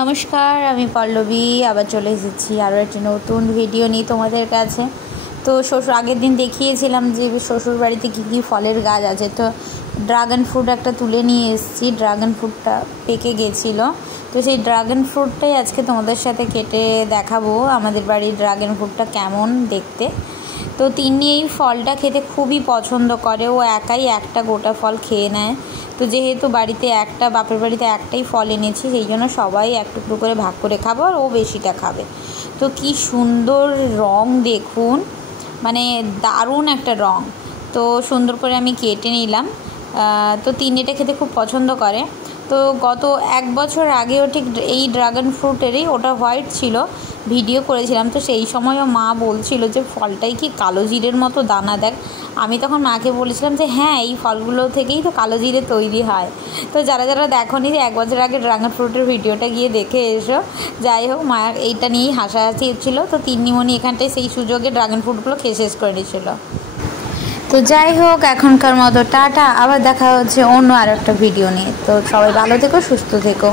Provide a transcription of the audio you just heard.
নমস্কার, আমি পল্লবী আবার চলে এসেছি আরও একটি নতুন ভিডিও নিয়ে তোমাদের কাছে। তো আগের দিন দেখিয়েছিলাম যে শ্বশুর বাড়িতে কী কী ফলের গাছ আছে। তো ড্রাগন ফ্রুট একটা তুলে নিয়ে এসেছি, ড্রাগন ফ্রুটটা পেকে গেছিলো। তো সেই ড্রাগন ফ্রুটটাই আজকে তোমাদের সাথে কেটে দেখাবো আমাদের বাড়ির ড্রাগন ফ্রুটটা কেমন দেখতে। তো তিনি এই ফলটা খেতে খুবই পছন্দ করে, ও একাই একটা গোটা ফল খেয়ে নেয়। তো যেহেতু বাড়িতে বাপের বাড়িতে একটাই ফল এনেছি, সেই জন্য সবাই এক টুকরো করে ভাগ করে খাবো, আর ও বেশিটা খাবে। তো কি সুন্দর রং দেখুন, মানে দারুণ একটা রং। তো সুন্দর করে আমি কেটে নিলাম। তো এটা খেতে খুব পছন্দ করে। তো গত 1 বছর আগেও ঠিক এই ড্রাগন ফ্রুটেরই, ওটা হোয়াইট ছিল, ভিডিও করেছিলাম। তো সেই সময়ও মা বলছিল যে ফলটাই কি কালো জিরের মতো দানা দেখ। আমি তখন মাকে বলেছিলাম যে হ্যাঁ, এই ফলগুলো থেকেই তো কালো জিরে তৈরি হয়। তো যারা দেখোনি, 1 বছর আগে ড্রাগন ফ্রুটের ভিডিওটা গিয়ে দেখে এসো। যাই হোক, মা এইটা নিয়েই হাসাহাসি হচ্ছিলো। তো তিন্নিমণি এখানটায় সেই সুযোগে ড্রাগন ফ্রুটগুলো খেয়ে শেষ করে নিয়েছিল। তো যাই হোক, এখনকার মতো টাটা, আবার দেখা হচ্ছে অন্য আর একটা ভিডিও নিয়ে। তো সবাই ভালো থেকো, সুস্থ থেকো।